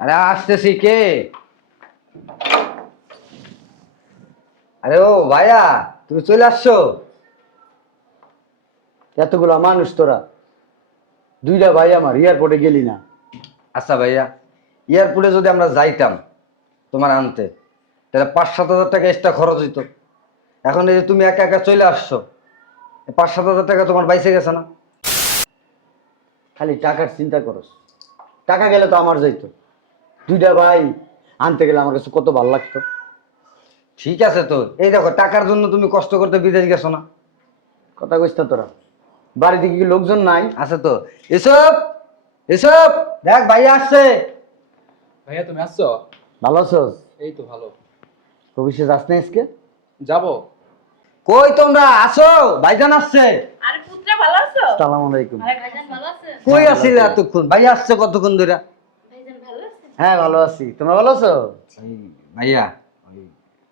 আরে আসতেছি কে? আরে ও ভাইয়া, তুমি চলে আসছো? এতগুলা মানুষ তোরা। দুইটা ভাই আমার এয়ারপোর্টে গেলি না। আচ্ছা ভাইয়া, এয়ারপোর্টে যদি আমরা যাইতাম তোমার আনতে, তাহলে পাঁচ সাত হাজার টাকা এক্সট্রা খরচ হইতো। এখন এই যে তুমি একা একা চলে আসছো পাঁচ সাত হাজার টাকা তোমার বাইসে গেছে না। খালি টাকার চিন্তা করস টাকা গেলে তো আমার যাইতো। দুইটা ভাই আনতে গেলে আমার কাছে কত ভালো লাগতো। ঠিক আছে তো এই দেখো টাকার জন্য তুমি কষ্ট করতে বিদেশ গেছো না। কথা কইস না তোরা। বাড়িতে কি লোকজন নাই? আছে তো। এসব এসব। দেখ ভাইয়া আসছে। ভাইয়া তুমি আসছো? ভালো আছো? এই তো ভালো। ভবিষ্যৎ আস না আজকে? যাব। কই তোমরা? আসো ভাইজান আসছে। আরে পুত্রা ভালো আছো? সালাম আলাইকুম। আরে ভাইজান ভালো আছেন? কই আসছিলে এতক্ষণ? ভাইয়া আসছে কতক্ষণ ধরে? হ্যাঁ ভালো আছি। তোমরা ভালো আছো? ভাইয়া ওই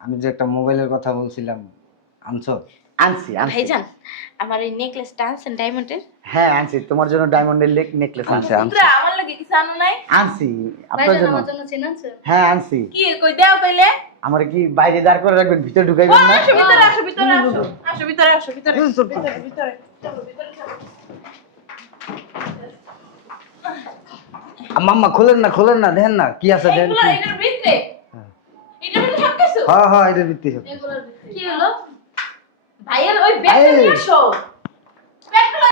আমি যে একটা মোবাইলের কথা বলছিলাম আনছো আনছি। ভাইজান আমার এই নেকলেসটা আনছেন ডায়মন্ডের হ্যাঁ আনছি। তোমার জন্য ডায়মন্ডের লেক নেকলেস আনছি আনছে। আনছে আমার লাগে কিছু আনো নাই? আনছি আপনার জন্য। আমার জন্য চিনাছো হ্যাঁ আনছি। কি কই দাও তাইলে আমার কি বাইরে দাঁড় করে রাখবেন ভিতরে ঢুকাইবেন না? আসো ভিতরে আসো ভিতরে আসো। আসো ভিতরে আসো ভিতরে। ভিতরে ভিতরে চলো ভিতরে চলো মাম্মা খোলেন না খোলেন না দেন না কি আছে ভিতরে সব হ্যাঁ। হ্যাঁ এটা হবে। কি হলো? ভাইয়ের ওই ব্যাগটা নিয়ে আসো। ব্যাগটা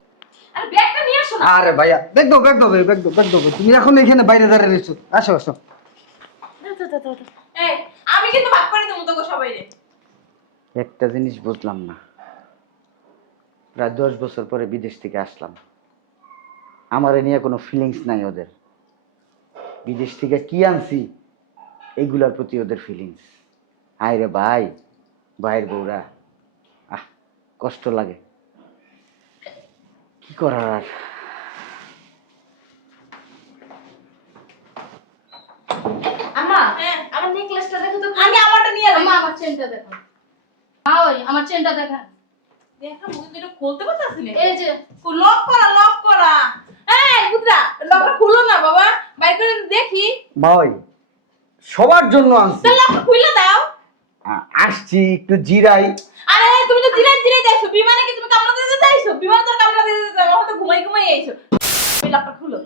আরে ব্যাগটা নিয়ে আসো না। আরে ভাইয়া ব্যাগ দাও ব্যাগ দাও ব্যাগ দাও ব্যাগ দাও তুমি এখন এখানে বাইরে দাঁড়িয়ে রয়েছো। আসো আসো। এই আমি কিন্তু ভাগ করে দেবো তোকে সবাই একটা জিনিস বুঝলাম না। প্রায় দশ বছর পরে বিদেশ থেকে আসলাম। আমার এ নিয়ে কোনো ফিলিংস নাই ওদের। বিদেশ থেকে কি আনছি? এইগুলার প্রতি ওদের ফিলিংস আয় রে ভাই ভাইয়ের বউরা আহ কষ্ট লাগে। কি করার আর? হ্যাঁ। আমার নেকলেসটা দেখো তো। আমি আমারটা নিয়ে এলাম আমার চেনটা দেখো। মা ওই আমার চেনটা দেখা। দেখা মুখ দুটো খুলতে পারতাছি এই যে। লক করা লক করা। এই পুত্রা লকটা খুলো না বাবা? বাইর করে দেখি। ভাই সবার জন্য আনছি। তো লকটা খুলে দাও। আসছি একটু জিরাই। আরে তুমি তো ধীরে ধীরে যাইছো বিমানে কি তুমি কামলা দিতে যাইছো বিমানে তো কামলা দিতে যাও এখন তো ঘুমাই ঘুমাই আইছো। লকটা খুলো।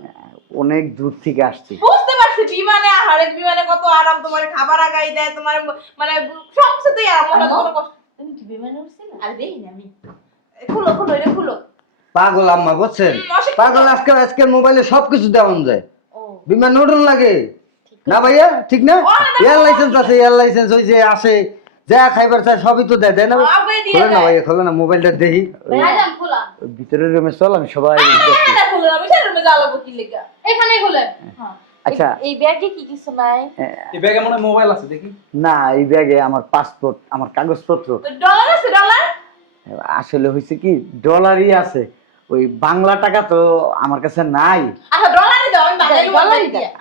অনেক দূর থেকে আসছি। বুঝতে পারছি বিমানে আহারে বিমানে কত আরাম তোমার খাবার আগাই দেয় তোমার মানে সব কিছুতেই আরাম মনে কোনো কষ্ট তুমি কি বিমানে উঠছিলে? আরে না আমি। খুলো খুলো এটা খুলো। পাগল আম্মা বুঝছেন? পাগল আজকে আজকে মোবাইলে সবকিছু দেওয়ান যায়। ও। বিমান নোটন লাগে। না ভাইয়া? ঠিক না? এয়ার লাইসেন্স আছে এয়ার লাইসেন্স ওই যে আসে যা খাইবার চাই সবই তো দেয় দেয় না খোলে না ভাইয়া খোলে না মোবাইলটা দেখি। ভিতরের রুমে চল আমি সবাই এখানে খুলে আচ্ছা। এই ব্যাগে কি কিছু নাই? এই ব্যাগে মনে মোবাইল আছে দেখি। না এই ব্যাগে আমার পাসপোর্ট আমার কাগজপত্র। ডলার আছে ডলার? আসলে হয়েছে কি ডলারই আছে। ওই বাংলা টাকা তো আমার কাছে নাই।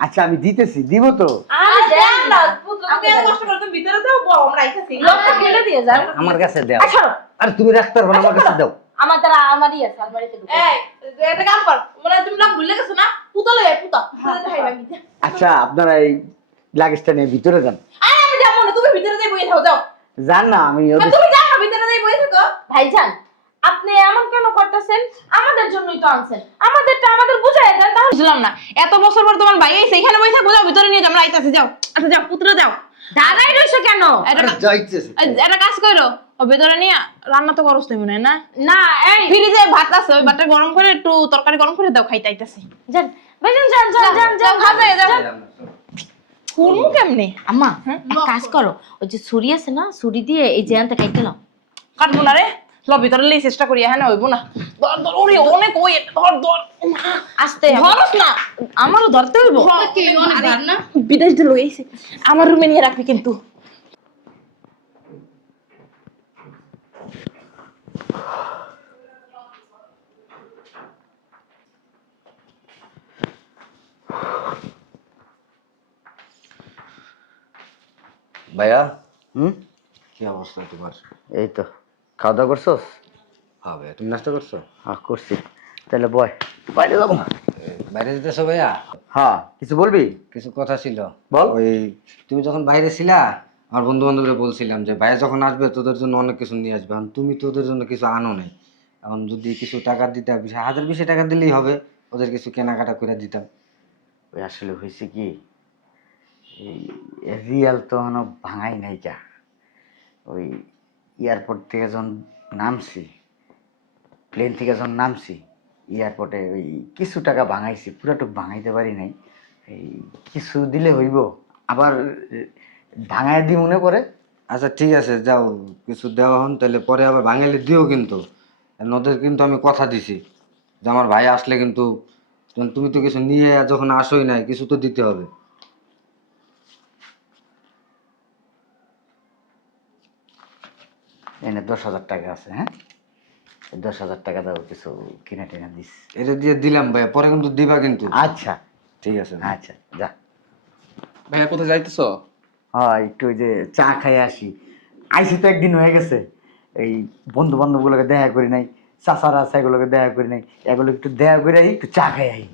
আচ্ছা আমি আচ্ছা দিতেছি দিব তো? আরে দেন না পুত্র তুমি এত কষ্ট করে তুমি ভিতরে দাও বউ আমরা কাছে দেও। আচ্ছা আর তুমি রাখতে পারব আমার কাছে দাও। আমার দ্বারা আমারই আছে আলমারিতে একটা কাম কর। মানে তুমি না ভুলে গেছো না? পুতো লয়ে পুতো। পুতো হাই ভাঙি যা। আচ্ছা আপনারা এই লাগেজটা নিয়ে ভিতরে যান। আমি যাব না তুমি ভিতরে যাই বইয়ে থাকো যাও। যান না আমি তুমি যাও ভিতরে যাই বইয়ে থাকো। ভাইজান আপনি এমন কেন করতেছেন? আমাদের জন্যই তো আনছেন। আমাদেরটা আমাদের বুঝাই দেন তাহলে বুঝলাম না। এত বছর পর তোমার ভাই এসে এখানে বসে যাও ভিতরে নিয়ে যাও আমরা আইতাছি যাও। আচ্ছা যাও পুত্র যাও। দাদাই রইছো কেন? এটা কাজ করো। ও ভিতরে নিয়ে রান্না তো করছ তুমি না? না এই ফ্রিজে ভাত আছে ওই ভাতটা গরম করে একটু তরকারি গরম করে দাও খাইতে আইতাছি। যান ভাইজান যান যান যান যান খাবে কুরমু কেমনে? আম্মা কাজ করো ওই যে ছুরি আছে না ছুরি দিয়ে এই জ্যানটা কাটতে নাও। কাটবো না রে। ল ভিতরে লেই চেষ্টা করি হ্যাঁ না হইব না। ধর ধর ওরে অনেক ওই ধর ধর। আস্তে ধরস না আমারও ধরতে হইব। বিদেশ দিয়ে লই আইছে। আমার রুমে নিয়ে রাখবি কিন্তু। ভাইয়া? হুম? কি অবস্থা তোমার? এই তো। খাওয়া দাওয়া করছোস? হ্যাঁ ভাইয়া তুমি নাস্তা করছ? হ্যাঁ করছি। তাহলে বয়। বাইরে যাব বাইরে যেতেছো ভাইয়া? হ্যাঁ কিছু বলবি? কিছু কথা ছিল। বল। ওই তুমি যখন বাইরে ছিলা আমার বন্ধু বান্ধবরা বলছিলাম যে ভাইয়া যখন আসবে তোদের জন্য অনেক কিছু নিয়ে আসবে। এখন তুমি তোদের জন্য কিছু আনো নাই। এখন যদি কিছু টাকা দিতে হাজার বিশে টাকা দিলেই হবে। ওদের কিছু কেনাকাটা করে দিতাম। ওই আসলে হয়েছে কি? এই রিয়াল তো ভাঙাই নাই কা। ওই এয়ারপোর্ট থেকে যখন নামছি প্লেন থেকে যখন নামছি, এয়ারপোর্টে ওই কিছু টাকা ভাঙাইছি, পুরাটুক ভাঙাইতে পারি নাই। এই কিছু দিলে হইব, আবার ভাঙায় দি মনে পড়ে। আচ্ছা ঠিক আছে, যাও, কিছু দেওয়া হন, তাহলে পরে আবার বাঙালি দিও কিন্তু। ওদের কিন্তু আমি কথা দিছি, যে আমার ভাই আসলে কিন্তু, তুমি তো কিছু নিয়ে যখন আসোই নাই, কিছু তো দিতে হবে। এনে দশ হাজার টাকা আছে হ্যাঁ? দশ হাজার টাকা দাও কিছু কিনে টিনে দিস। এটা দিয়ে দিলাম ভাইয়া পরে কিন্তু দিবা কিন্তু। আচ্ছা। ঠিক আছে আচ্ছা যা। ভাইয়া কোথায় যাইতেছ? হয় একটু ওই যে চা খাই আসি। আইসি তো একদিন হয়ে গেছে। এই বন্ধু বান্ধবগুলোকে দেখা করি নাই চাচারা আছে এগুলোকে দেখা করি নাই। এগুলো একটু দেখা করে আই একটু চা খাই আই।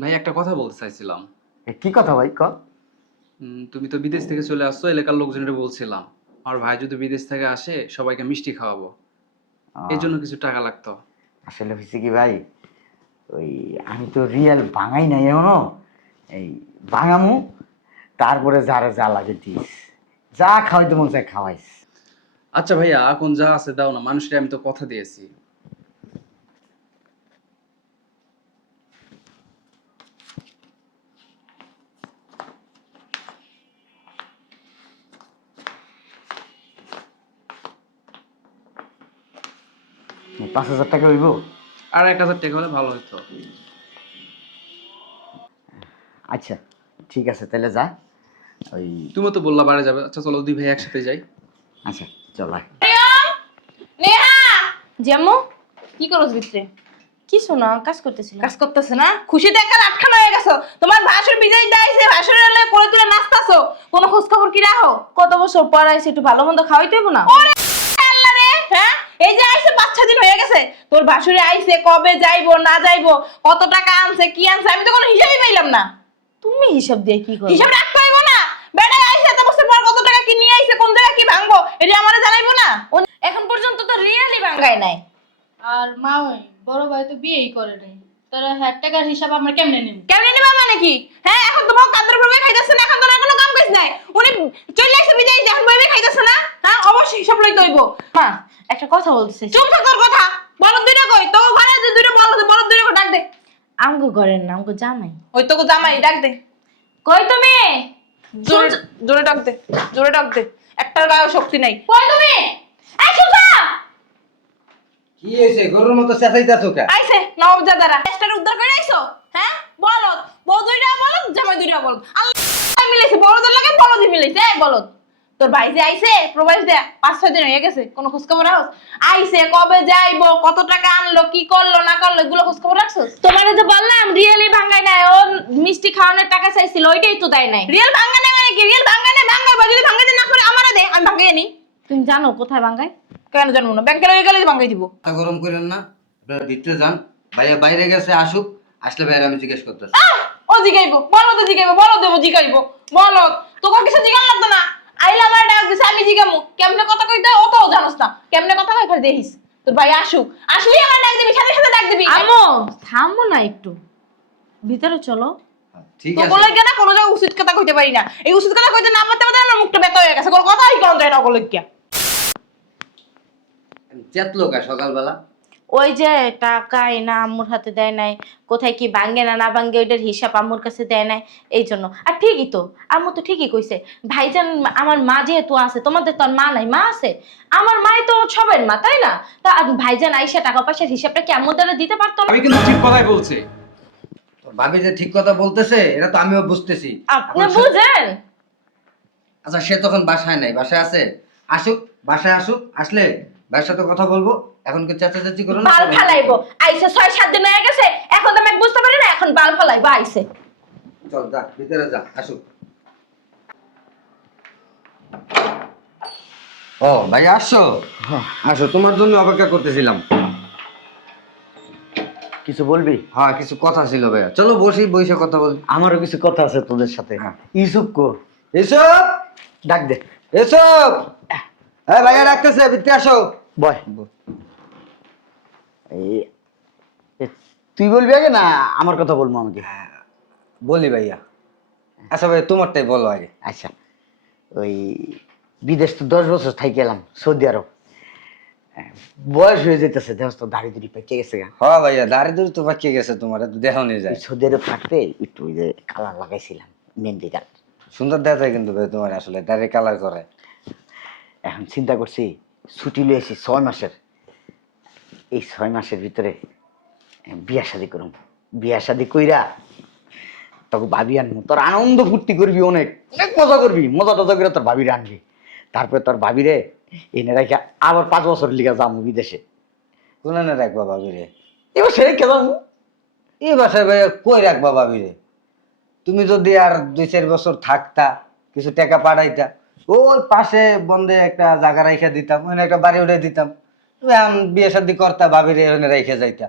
ভাই একটা কথা বলতে চাইছিলাম। কি কথা ভাই ক? তুমি তো বিদেশ থেকে চলে আসছো এলাকার লোকজনের বলছিলাম। আমার ভাই যদি বিদেশ থেকে আসে সবাইকে মিষ্টি খাওয়াবো। এই জন্য কিছু টাকা লাগতো। আসলে হয়েছে কি ভাই? ওই আমি তো রিয়েল ভাঙাই নাই এখনও। এই ভাঙামু তারপরে যারা যা লাগে দিস। যা খাওয়াইতে মন চায় খাওয়াইস। আচ্ছা ভাইয়া এখন যা আছে দাও না মানুষকে আমি তো কথা দিয়েছি। পাঁচ হাজার টাকা হইব? আর এক হাজার টাকা হলে ভালো হতো আচ্ছা ঠিক আছে তাহলে যা। ওই তুমি তো বললা বাড়ি যাবে। আচ্ছা চলো দুই ভাই একসাথে যাই। আচ্ছা চল নেহা! যেমন কি করছ ভিতরে? কি শোনা কাজ করতেছিলাম কাজ করতেছে না। খুশিতে একটা আটখানা হয়ে গেছো। তোমার ভাসুর বিজয় দাইছে ভাসুর এলে করে তুলে নাচতাছো। কোনো খোঁজ খবর কি রাখো? কত বছর পর আইসে একটু ভালো মন্দ খাওয়াইতে হইব না? ওরে আল্লাহ রে! হ্যাঁ? এই যে আইছে পাঁচ ছয় দিন হয়ে গেছে। তোর ভাসুরে আইছে কবে যাইবো না যাইবো কত টাকা আনছে কি আনছে আমি তো কোনো হিসাবই পাইলাম না। তুমি হিসাব দিয়ে কি করো? হিসাব রাখতে হইব না। বেটা আইছে এত বছর পর কত টাকা কি নিয়ে আইছে কোন জায়গা কি ভাঙবো এটা আমারে জানাইবো না। এখন পর্যন্ত তো রিয়েলি ভাঙ্গায় নাই। আর মা ওই বড় ভাই তো বিয়েই করে নাই। তারা হাজার টাকার হিসাব আমরা কেমনে নেব? কেমনে নিবা মানে কি? হ্যাঁ এখন তোমার কাদের প্রবে খাইতেছে না এখন তো আর কোনো কাম কাজ নাই। উনি চলে আসছে বিজয় এখন বইবে খাইতেছে না। হ্যাঁ অবশ্যই হিসাব লইতে হইব। মা একটা কথা বলতেছি। চুপ থাক তোর কথা। বলদ দুইটা কই? তো ঘরে যে দুইটা বলদ বলদ দুইটা কই? ডাক দে। আমগো ঘরের না আমগো জামাই। ওই তো জামাই ডাক দে। কই তুমি? জোরে জোরে ডাক দে জোরে ডাক দে। একটার গায়ে শক্তি নাই। কই তুমি? এই সুজা! কি হয়েছে? গরুর মতো চেঁচাইতেছো কে আইছে নবাব দাদারা টেস্টার উদ্ধার করে আইছো? হ্যাঁ? বলদ। বউ দুইটা বলদ জামাই দুইটা বলদ। আল্লাহ মিলাইছে বলদের লাগে বলদই মিলাইছে এই বলদ। তোর ভাই যে আইছে? প্রবাস দে পাঁচ ছয় দিন হয়ে গেছে কোনো খোঁজ খবর রাখছ আইছে কবে যাইবো কত টাকা আনলো কি করল না করল এগুলো খোঁজ খবর রাখছস? তোমারে তো বললাম রিয়েলি ভাঙ্গায় নাই ও মিষ্টি খাওয়ানোর টাকা চাইছিল ওইটাই তো দেয় নাই। রিয়েল ভাঙ্গা না মানে কি? রিয়েল ভাঙ্গা না ভাঙ্গা বা যদি ভাঙ্গাতে না করে আমারে দে আমি ভাঙ্গাই নি তুমি জানো কোথায় ভাঙ্গায়? কেন জানব না? ব্যাংকে লয়ে গেলে ভাঙ্গাই দিব। মাথা গরম করেন না আপনারা ভিতরে যান। ভাইয়া বাইরে গেছে আসুক আসলে ভাইয়ের আমি জিজ্ঞেস করতেছি। ও জিগাইবো বলো তো জিগাইবো বলো দেবো জিগাইবো। বলো তোকে কিছু জিগান লাগতো না আইলে আমার ডাক দিছে আমি জিগামু কেমনে কথা কইতে অত জানোস না কেমনে কথা কই খালি দেখিস। তোর ভাই আসুক। আসলেই আমার ডাক দিবি সাথে সাথে ডাক দিবি। আম্মু থামো না একটু। ভিতরে চলো। ঠিক তো আছে। তোগুলো কেন কোনো জায়গায় উচিত কথা কইতে পারি না। এই উচিত কথা কইতে না পারতে পারতে আমার মুখটা ব্যথা হয়ে গেছে। কোনো কথাই কোন যায় না ওগুলো কি চেতলো কা সকালবেলা। ওই যে টাকা না আম্মুর হাতে দেয় নাই কোথায় কি ভাঙ্গে না না ভাঙ্গে ওইটার হিসাব আম্মুর কাছে দেয় নাই এই জন্য। আর ঠিকই তো আম্মু তো ঠিকই কইছে ভাইজান আমার মা যেহেতু আছে তোমাদের তো আর মা নাই মা আছে আমার মাই তো সবের মা তাই না? তা ভাইজান আইসা টাকা পয়সার হিসাবটা কি আম্মুর দ্বারা দিতে পারতো না? আমি কিন্তু ঠিক কথাই বলছি। ভাবি যে ঠিক কথা বলতেছে এটা তো আমিও বুঝতেছি। আপনি বুঝেন। আচ্ছা সে তখন বাসায় নাই বাসায় আছে? আসুক বাসায় আসুক আসলে ভাইয়ের সাথে কথা বলব। এখন কি চেঁচাচেঁচি করো না? বাল ফালাইবো। আইসে ছয় সাত দিন হয়ে গেছে। এখন তো আমি বুঝতে পারি না এখন বাল ফালাইবো আইসে চল যা ভিতরে যা আসুক। ও ভাই আসছো? আসো তোমার জন্য অপেক্ষা করতেছিলাম। কিছু বলবি? হ্যাঁ কিছু কথা ছিল ভাইয়া। চলো বসি বসে কথা বল। আমারও কিছু কথা আছে তোদের সাথে। হ্যাঁ। ইউসুফ কো? এসব ডাক দে। এসব হ্যাঁ ভাইয়া রাখতেছে ভিতরে আসো। বয়। এ, তুই বলবি আগে না আমার কথা বলব আমাকে? বলি ভাইয়া। আচ্ছা ভাই তোমারটাই বলো আগে। আচ্ছা ওই বিদেশ তো দশ বছর থাই গেলাম সৌদি আরব। হ্যাঁ, বয়স হয়ে যেতেছে দেখ তো দাড়ি দুড়ি পেকে গেছে গা। হ্যাঁ ভাইয়া দাড়ি দূর তো বাকি গেছে তোমার দেহ নিয়ে যায়। সৌদি আরব থাকতে একটু ওই যে কালার লাগাইছিলাম মেহেন্দি কালার। সুন্দর দেখা যায় কিন্তু ভাই তোমার আসলে দাঁড়ি কালার করে। এখন চিন্তা করছি ছুটি লিয়ে এসেছি ছয় মাসের। এই ছয় মাসের ভিতরে বিয়া শাদি করুম। বিয়া শাদি কইরা তখন ভাবি আনব তোর আনন্দ ফুর্তি করবি অনেক। অনেক মজা করবি। মজা টজা করে তোর ভাবিরে আনবি। তারপরে তোর ভাবিরে এনে রাখা আবার পাঁচ বছর লিগা যাব বিদেশে। কোনানে রাখবা ভাবি রে এবার সে কে যাব বাসায় ভাইয়া কই রাখবা ভাবি রে তুমি যদি আর দুই চার বছর থাকতা, কিছু টাকা পাঠাইতা, ওই পাশে বন্ধে একটা জায়গা রাইখা দিতাম ওখানে একটা বাড়ি উঠে দিতাম। বিয়ে শাদি করতা ভাবি রে ওখানে রাইখা যাইতা।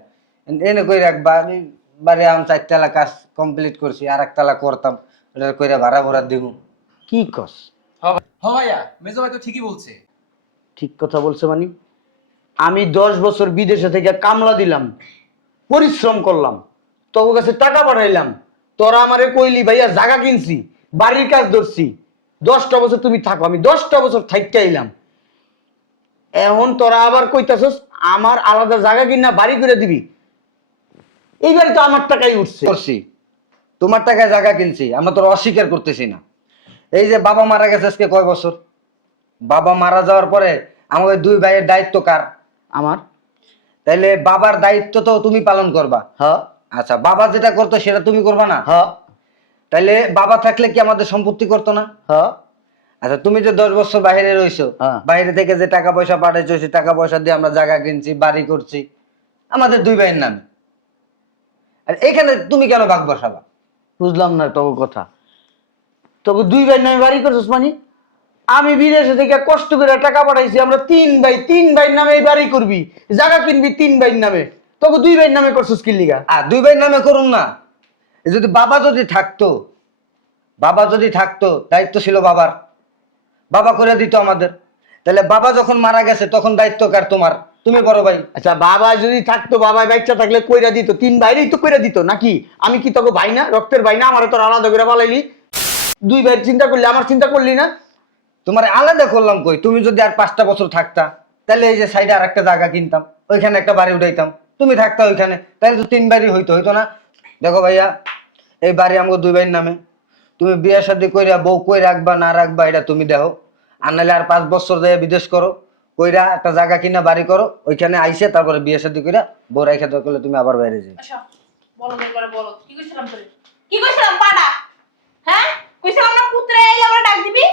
এনে কই রাখবা আমি বাড়ি আম চারতলা কাজ কমপ্লিট করছি আর একতলা করতাম। ওটা কইরা ভাড়া ভরা দিব। কি কস? হ ভাইয়া মেজো ভাই তো ঠিকই বলছে। ঠিক কথা বলছে মানে আমি দশ বছর বিদেশে থেকে কামলা দিলাম পরিশ্রম করলাম তোর কাছে টাকা পাঠাইলাম। তোরা আমারে কইলি ভাইয়া জায়গা কিনছি বাড়ির কাজ ধরছি। দশটা বছর তুমি থাকো আমি দশটা বছর থাকতে আইলাম এখন তোরা আবার কইতাছস আমার আলাদা জায়গা কিনা বাড়ি করে দিবি। এইবার তো আমার টাকাই উঠছে। করছি। তোমার টাকায় জায়গা কিনছি আমরা তোর অস্বীকার করতেছি না। এই যে বাবা মারা গেছে আজকে কয় বছর? বাবা মারা যাওয়ার পরে আমাদের দুই ভাইয়ের দায়িত্ব কার? আমার। তাইলে বাবার দায়িত্ব তো তুমি পালন করবা। হ্যাঁ আচ্ছা বাবা যেটা করতো সেটা তুমি করবা না? হ্যাঁ তাইলে বাবা থাকলে কি আমাদের সম্পত্তি করতো না? হ্যাঁ আচ্ছা তুমি যে দশ বছর বাইরে রইছো হ্যাঁ। বাইরে থেকে যে টাকা পয়সা পাঠাইছো সেই টাকা পয়সা দিয়ে আমরা জায়গা কিনছি বাড়ি করছি আমাদের দুই ভাইয়ের নামে। আর এখানে তুমি কেন ভাগ বসাবা? বুঝলাম না তোকে কথা। তোকে দুই ভাই নামে বাড়ি করছিস মানে? আমি বিদেশে থেকে কষ্ট করে টাকা পাঠাইছি আমরা তিন ভাই তিন ভাই নামে বাড়ি করবি। জায়গা কিনবি তিন ভাই নামে। তোকে দুই ভাই নামে করছিস কি লিগা? আর দুই ভাইয়ের নামে করুন না। যদি বাবা যদি থাকতো বাবা যদি থাকতো দায়িত্ব ছিল বাবার। বাবা করে দিত আমাদের। তাহলে বাবা যখন মারা গেছে তখন দায়িত্ব কার তোমার? তুমি বড় ভাই। আচ্ছা বাবা যদি থাকতো বাবা বাচ্চা থাকলে কইরা দিত। তিন ভাইরেই তো কইরা দিত নাকি? আমি কি তোকে ভাই না? রক্তের ভাই না? আমার তোর আলাদা করে পালাইলি দুই ভাই চিন্তা করলি আমার চিন্তা করলি না? তোমার আলাদা করলাম কই? তুমি যদি আর পাঁচটা বছর থাকতা তাহলে এই যে সাইডে আর একটা জায়গা কিনতাম ওইখানে একটা বাড়ি উঠাইতাম। তুমি থাকতা ওইখানে তাহলে তো তিন বাড়ি হইতো হইতো না? দেখো ভাইয়া এই বাড়ি আমাকে দুই ভাইয়ের নামে। তুমি বিয়ে শাদি কইরা বউ কই রাখবা না রাখবা এটা তুমি দেখো। আর নাহলে আর পাঁচ বছর যায় বিদেশ করো কইরা একটা জায়গা কিনা বাড়ি করো ওইখানে আইসে তারপরে বিয়ে শাদি কইরা বউ রাইখা দেওয়া করলে তুমি আবার বাইরে যাই আচ্ছা বলো বলো কি কইছিলাম তোরে? কি কইছিলাম পাড়া? হ্যাঁ? কইছিলাম না পুত্রে এই আমরা ডাক দিবি?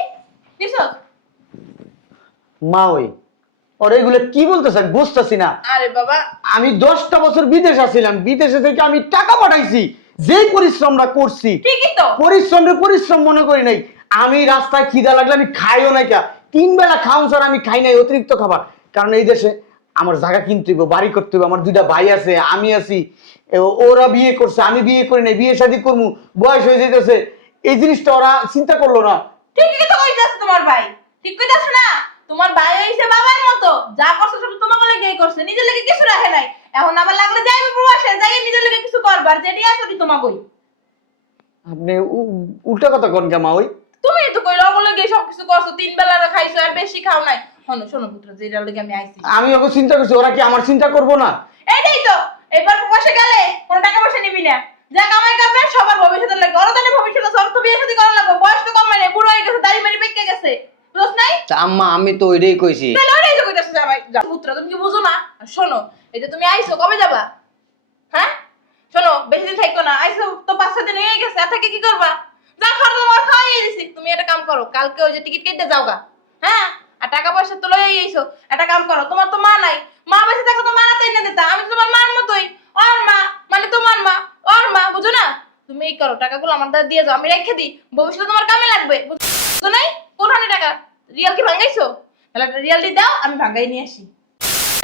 মা ওই ওর এগুলো কি বলতেছে আমি বুঝতেছি না। আরে বাবা আমি দশটা বছর বিদেশ আছিলাম বিদেশে থেকে আমি টাকা পাঠাইছি। যে পরিশ্রমটা করছি ঠিকই পরিশ্রমে পরিশ্রম মনে করি নাই। আমি রাস্তায় খিদা লাগলে আমি খাইও নাই কা। তিন বেলা খাওন স্যার আমি খাই নাই অতিরিক্ত খাবার। কারণ এই দেশে আমার জায়গা কিনতে হইব বাড়ি করতে হইব আমার দুইটা ভাই আছে আমি আছি। ওরা বিয়ে করছে আমি বিয়ে করি নাই বিয়ে শাদি করব বয়স হয়ে যেতেছে এই জিনিসটা ওরা চিন্তা করল না। ঠিকই তো কইতাছে তোমার ভাই। ঠিক কইতাছে না? তোমার ভাই হইছে বাবার মতো। যা করছে সব তোমার বলে করছে নিজের লেগে কিছু রাখে নাই। এখন আবার লাগলে যাইবে প্রবাসে লেগে করবার যেটি আছে ওটি তোমার বই। আপনি উল্টা কথা কন কেমা ওই? তুমি তো কইলো বলে গিয়ে সব কিছু করছ তিন বেলা খাইছো আর বেশি খাও নাই। শোনো শোনো পুত্র যেটা লেগে আমি আইছি। আমি ওকে চিন্তা করছি ওরা কি আমার চিন্তা করব না? এটাই তো এবার প্রবাসে গেলে কোনো টাকা পয়সা নিবি না। যা কামাই করবে সবার ভবিষ্যতের লাগে ওরা তাহলে ভবিষ্যতে সব তো বিয়ে শাদী করা লাগবে বয়স তো কম নাই বুড়ো হয়ে গেছে দাড়ি মারি পেকে গেছে। বুঝছ নাই? আম্মা আমি তো ওইটাই কইছি। তাহলে ওটাই তো কইতাছে জামাই। পুত্র তুমি কি বুঝো না? শোনো এই যে তুমি আইছো কবে যাবা? হ্যাঁ? শোনো, বেশি দিন থাকো না। আইছো তো পাঁচ ছয় দিন হয়ে গেছে, আর থেকে কি করবা? যা খাওয়া তোমার খাওয়াই দিছি। তুমি একটা কাম করো, কালকে ওই যে টিকিট কেটে যাওগা হ্যাঁ? আর টাকা পয়সা তো লই আইছো একটা কাম করো, তোমার তো মা নাই। মা বেঁচে থাকলে তো মারাতে এনে দিতা, আমি তোমার মার মতোই। ওর মা মানে তোমার মা, ওর মা, বুঝো না? তুমি এই করো, টাকাগুলো আমার দ্বারা দিয়ে যাও, আমি রেখে দিই। ভবিষ্যতে তোমার কামে লাগবে বুঝছ নাই? কোনখানে টাকা? রিয়াল কি ভাঙাইছো? তাহলে রিয়ালটি দাও, আমি ভাঙাই নিয়ে আসি।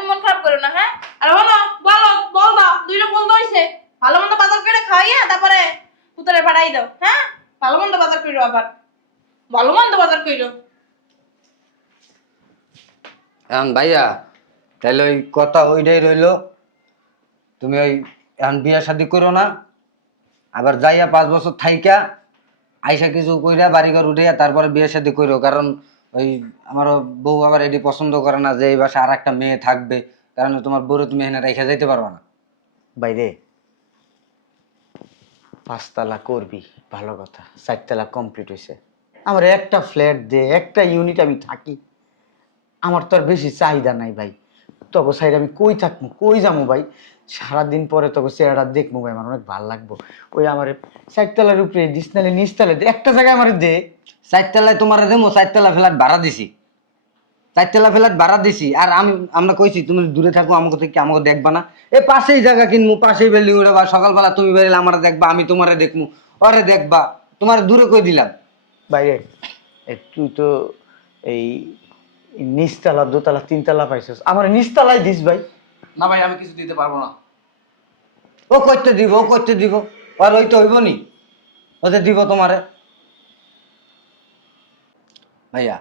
মন খারাপ করো না হ্যাঁ? আর বলো বলো, বল দাও, দুইটা বন্ধ হইছে। ভালো মন্দ বাজার করে খাইয়া তারপরে পুতরে পাঠাই দাও হ্যাঁ? ভালো মন্দ বাজার কইরো আবার। ভালো মন্দ বাজার কইরো। এখন ভাইয়া তাহলে ওই কথা ওইটাই রইল। তুমি ওই এখন বিয়ে শাদি করো না আবার যাইয়া পাঁচ বছর থাইকা আইসা কিছু কইরা বাড়িঘর উঠাইয়া তারপরে বিয়ে শাদি করো কারণ ওই আমার বউ আবার এটি পছন্দ করে না যে এই বাসায় আর একটা মেয়ে থাকবে কারণ তোমার বউরে তুমি এখানে রেখে যাইতে পারবা না। বাইরে পাঁচতলা করবি, ভালো কথা, চারতলা কমপ্লিট হয়েছে আমার একটা ফ্ল্যাট দে, একটা ইউনিট আমি থাকি। আমার তো আর বেশি চাহিদা নাই ভাই। তখন সাইড আমি কই থাকব কই যাব ভাই? সারাদিন পরে তোকে চেহারা দেখব ভাই, আমার অনেক ভালো লাগবো। ওই আমার চারতলার উপরে ডিসনালে নিচতলা দে, একটা জায়গায় আমার দে। চারতলায় তোমার দেবো চারতলা ফ্ল্যাট ভাড়া দিছি। চারতলা ফ্ল্যাট ভাড়া দিছি। আর আমি আমরা কইছি তুমি দূরে থাকো আমাকে থেকে আমাকে দেখবা না? এ পাশেই জায়গা কিনবো পাশেই বিল্ডিং উঠাবা সকালবেলা তুমি বেরিয়ে আমার দেখবা আমি তোমারে দেখব অরে দেখবা তোমার দূরে কই দিলাম? বাইরে তুই তো এই নিচতলা দোতলা তিনতলা পাইছিস। আমার নিচতলায় দিস ভাই। না ভাই আমি কিছু দিতে পারব না। ও করতে দিব ও করতে দিব। আর ওই তো হইব নি ওদের দিব তোমারে। ভাইয়া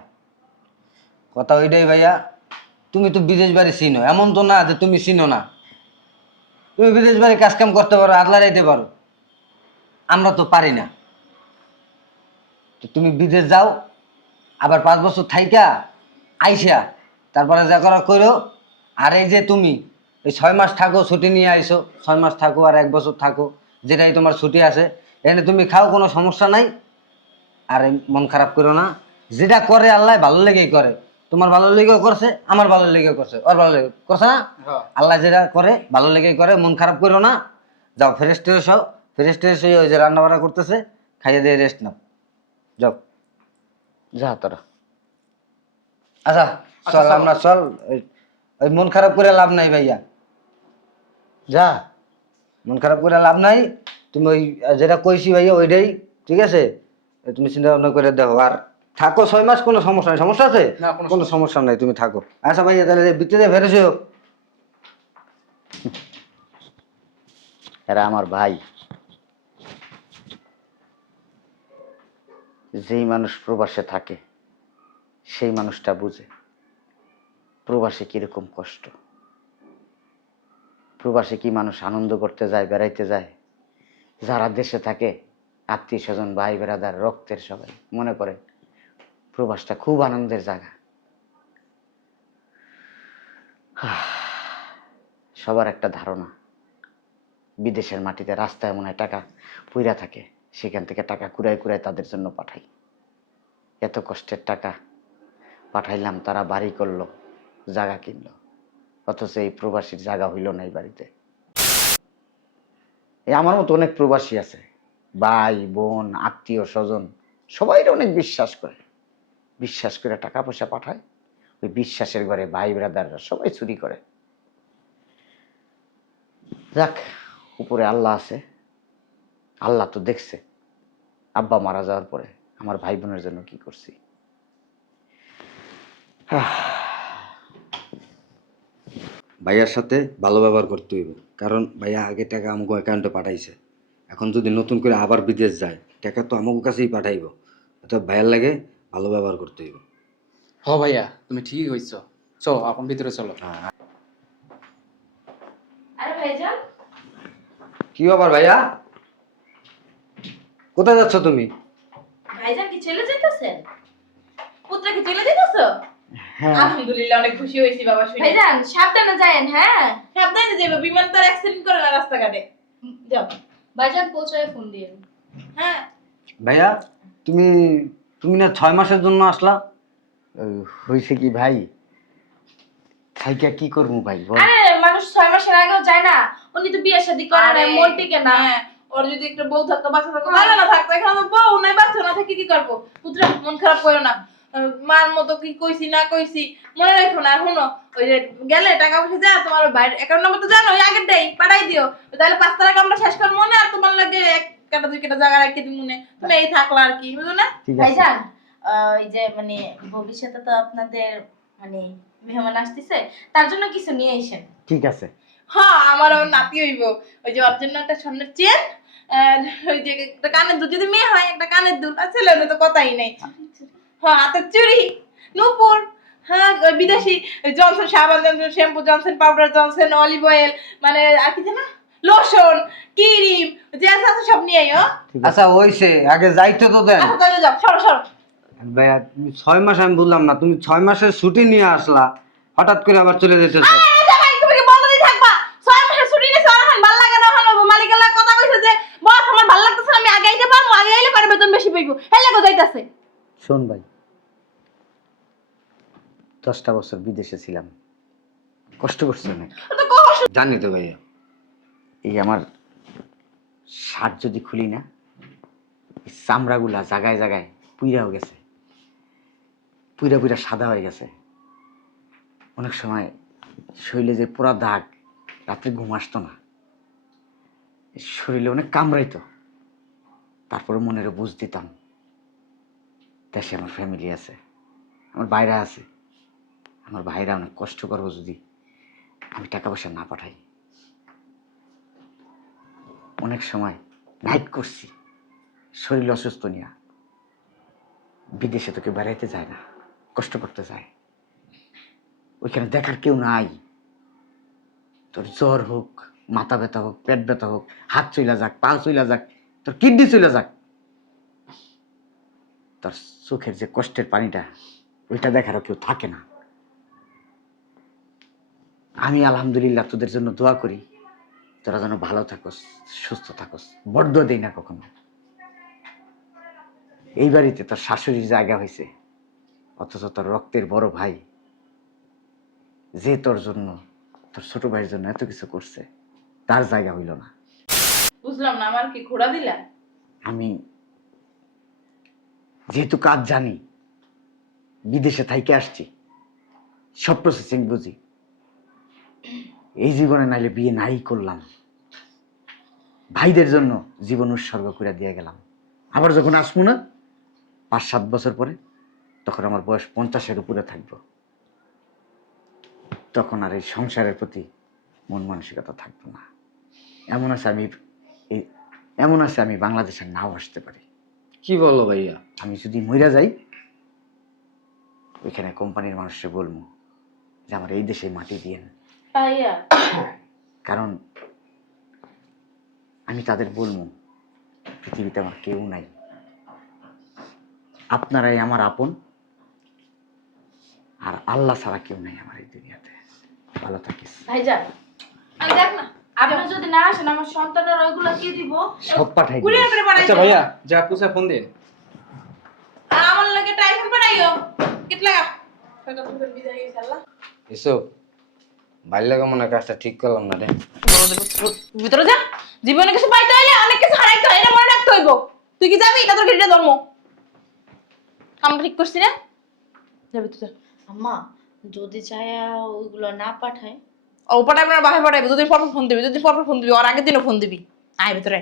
কথা ওইটাই ভাইয়া, তুমি তো বিদেশ বাড়ি চিনো, এমন তো না যে তুমি চিনো না। তুমি বিদেশ বাড়ি কাজ কাম করতে পারো, আদলা রাইতে পারো। আমরা তো পারি না। তো তুমি বিদেশ যাও, আবার পাঁচ বছর থাইকা, আইসা, তারপরে যা করা করো। আর এই যে তুমি, এই ছয় মাস থাকো, ছুটি নিয়ে আইসো, ছয় মাস থাকো আর এক বছর থাকো, যেটাই তোমার ছুটি আছে। এখানে তুমি খাও, কোনো সমস্যা নাই। আর মন খারাপ করো না। যেটা করে আল্লাহ ভালো লেগেই করে। তোমার ভালো লেগেও করছে আমার ভালো লেগেও করছে। ওর ভালো লেগে করছে না? হ্যাঁ। আল্লাহ যেটা করে ভালো লেগেই করে মন খারাপ করো না। যাও ফ্রেশ ট্রেশ হও। ফ্রেশ ট্রেশ হয়ে ওই যে রান্না বান্না করতেছে খাইয়ে দিয়ে রেস্ট নাও। যাও। যা তোরা। আচ্ছা চল চলো। আমরা চল। ওই- ওই মন খারাপ করে লাভ নাই ভাইয়া। যা। মন খারাপ করে লাভ নাই। তুমি ওই যেটা কইছি ভাইয়া ওইটাই ঠিক আছে? তুমি চিন্তা ভাবনা করে দেখো। আর থাকো ছয় মাস কোনো সমস্যা নেই। সমস্যা আছে? না, কোনো সমস্যা নাই। তুমি থাকো। আচ্ছা ভাইয়া তাহলে ভিতরে ফেরেছো এরা আমার ভাই। যেই মানুষ প্রবাসে থাকে সেই মানুষটা বুঝে প্রবাসে কীরকম কষ্ট। প্রবাসে কি মানুষ আনন্দ করতে যায় বেড়াইতে যায়? যারা দেশে থাকে আত্মীয় স্বজন ভাই বেড়াদার রক্তের সবাই মনে করে প্রবাসটা খুব আনন্দের জায়গা। সবার একটা ধারণা, বিদেশের মাটিতে রাস্তায় মনে হয় টাকা পুইরা থাকে, সেখান থেকে টাকা কুড়াই কুড়াই তাদের জন্য পাঠাই। এত কষ্টের টাকা পাঠাইলাম, তারা বাড়ি করল, জায়গা কিনলো, অথচ এই প্রবাসীর জায়গা হইল না এই বাড়িতে। এই আমার মতো অনেক প্রবাসী আছে, ভাই, বোন, আত্মীয়, স্বজন সবাই অনেক বিশ্বাস করে। বিশ্বাস করে টাকা পয়সা পাঠায়, ওই বিশ্বাসের ঘরে ভাই ব্রাদাররা সবাই চুরি করে। যাক, উপরে আল্লাহ আছে, আল্লাহ তো দেখছে। আব্বা মারা যাওয়ার পরে আমার ভাই বোনের জন্য কি করছি? ভাইয়ার সাথে ভালো ব্যবহার করতে হইব, কারণ ভাইয়া আগে টাকা আমাকে অ্যাকাউন্টে পাঠাইছে। এখন যদি নতুন করে আবার বিদেশ যায়, টাকা তো আমাকে কাছেই পাঠাইব। অর্থাৎ ভাইয়ার লাগে ভালো ব্যবহার করতে হইব। হ ভাইয়া তুমি ঠিকই কইছ। চলো এখন ভিতরে চলো। আরে ভাইজান। কি ব্যাপার ভাইয়া? কোথায় যাচ্ছ তুমি? ভাইজান কি চলে যেতেছেন পুত্র কি চলে যেতেছো হ্যাঁ। আলহামদুলিল্লাহ অনেক খুশি হয়েছি বাবা শুনে। ভাইজান সাবধানে যায়েন হ্যাঁ? সাবধানে বিমান তো অ্যাক্সিডেন্ট করে না রাস্তাঘাটে। যাও। ভাইজান পৌঁছায় ফোন দিয়ে হ্যাঁ। ভাইয়া তুমি তুমি না ছয় মাসের জন্য আসলা? হয়েছে কি ভাই? থাইকা কি করব ভাই বল। আরে মানুষ ছয় মাসের আগেও যায় না। উনি তো বিয়ে শাদী করে না মন টিকে না। হ্যাঁ, ওর যদি একটা বউ থাকতো বাচ্চা থাকতো ভালো না থাকতো। এখানে তো বউ নাই বাচ্চা না থেকে কি করব? পুত্র মন খারাপ করো না। মার মতো কি কইছি না কইছি মনে রাখো না আর শুনো ওই যে গেলে টাকা পয়সা যা তোমার বাইরে অ্যাকাউন্ট নাম্বার তো জানো ওই আগের দেই পাঠাই দিও। তাহলে পাঁচ টাকা কামটা শেষ কর মনে আর তোমার লাগে কাটা দুই কাটা জায়গা রাখি দিই মনে। তুমি এই থাকলা আর কি বুঝো না? ভাইজান ওই যে মানে ভবিষ্যতে তো আপনাদের মানে মেহমান আসতেছে তার জন্য কিছু নিয়ে এসেন ঠিক আছে। হ্যাঁ আমার আমার নাতি হইব। ওই যে ওর জন্য একটা স্বর্ণের চেন ওই যে একটা কানের দুল যদি মেয়ে হয় একটা কানের দুল। আর ছেলে তো কথাই নাই। হ্যাঁ হাতের চুড়ি নূপুর হ্যাঁ বিদেশি জনসন সাবান Johnson shampoo Johnson powder Johnson olive oil মানে আর কি জানা লোশন ক্রিম যে আছে আছে সব নিয়ে আইও। আছে। আচ্ছা ওইসে আগে যাইতে তো দেন। আচ্ছা তাহলে যাও সরো সরো। ভাইয়া তুমি ছয় মাস আমি বললাম না তুমি ছয় মাসের ছুটি নিয়ে আসলা হঠাৎ করে আবার চলে যেতেছো। এই জামাই, তুমি কি বন্ধ দিয়ে থাকবা? ছয় মাসের ছুটি নিয়েছো, আর এখন ভালো লাগে না, হলো মালিকের লাগে কথা কইছে যে, বস, আমার ভালো লাগতেছে না, আমি আগে আইতে পারব, আগে আইলে পরে বেতন বেশি পাইবো। হেলে গো যাইতাছে। শোন ভাই দশটা বছর বিদেশে ছিলাম। কষ্ট করছি অনেক জানি তো ভাইয়া। এই আমার শার্ট যদি খুলি না, এই চামড়াগুলা জায়গায় জায়গায় পুইরাও গেছে। পুইরা পুইরা সাদা হয়ে গেছে। অনেক সময় শরীরে যে পুরা দাগ, রাত্রে ঘুম আসতো না। শরীরে অনেক কামড়াইতো। তারপরে মনেরও বুঝ দিতাম, দেশে আমার ফ্যামিলি আছে, আমার বাইরে আছে। আমার ভাইরা অনেক কষ্ট করব যদি আমি টাকা পয়সা না পাঠাই। অনেক সময় নাইট করছি। শরীর অসুস্থ নিয়ে। বিদেশে তোকে বেড়াইতে যায় না, কষ্ট করতে যায়। ওইখানে দেখার কেউ নাই। তোর জ্বর হোক, মাথা ব্যথা হোক, পেট ব্যথা হোক, হাত চইলা যাক, পা চইলা যাক, তোর কিডনি চইলা যাক। তোর চোখের যে কষ্টের পানিটা, ওইটা দেখারও কেউ থাকে না। আমি আলহামদুলিল্লাহ তোদের জন্য দোয়া করি। তোরা যেন ভালো থাকোস সুস্থ থাকোস বড্ড দেই না কখনো। এই বাড়িতে তোর শাশুড়ির জায়গা হয়েছে অথচ তোর রক্তের বড় ভাই যে তোর জন্য তোর ছোট ভাইয়ের জন্য এত কিছু করছে তার জায়গা হইল না। বুঝলাম না, আমার কি ঘোড়া দিলা? আমি যেহেতু কাজ জানি বিদেশে থাইকে আসছি সব প্রসেসিং বুঝি। এই জীবনে নাইলে বিয়ে নাই করলাম। ভাইদের জন্য জীবন উৎসর্গ করে দিয়ে গেলাম। আবার যখন আসব না পাঁচ সাত বছর পরে তখন আমার বয়স পঞ্চাশের উপরে থাকব। তখন আর এই সংসারের প্রতি মন মানসিকতা থাকব না। এমন আছে আমি এই এমন আছে আমি বাংলাদেশে নাও আসতে পারি। কি বলো ভাইয়া? আমি যদি মইরা যাই ওইখানে কোম্পানির মানুষকে বলব যে আমার এই দেশে মাটি দিয়েন। ভাইয়া। কারণ আমি তাদের বলব পৃথিবীতে আমার কেউ নাই। আপনারাই আমার আপন আর আল্লাহ ছাড়া কেউ নাই আমার এই দুনিয়াতে। ভালো থাকিস। ভাইজান আমি দেখ না, আপনি যদি না আসেন আমার সন্তানের ওইগুলো কি দিব? সব পাঠাই কুরিয়ার করে পাঠাইছো। আচ্ছা ভাইয়া যা পুষা ফোন দিন আর আমার লগে পাঠাইও। কেট? টাকা বিদায় মনে হয় কাজটা ঠিক করলাম না রে। ভিতরে যা। জীবনে কিছু পাইতে হইলে অনেক কিছু হারাইতে হয় এটা মনে রাখতে হইব। তুই কি যাবি? এটা তোর গেটে ধর্ম। কাম ঠিক করছি না? যাবি তুই আম্মা যদি চায়া ওইগুলো না পাঠায়? ও পাঠাবে না বাহে পাঠাবে দুদিন পর পর ফোন দিবি দুদিন পর পর ফোন দিবি আর আগের দিনও ফোন দিবি। আয় ভিতরে।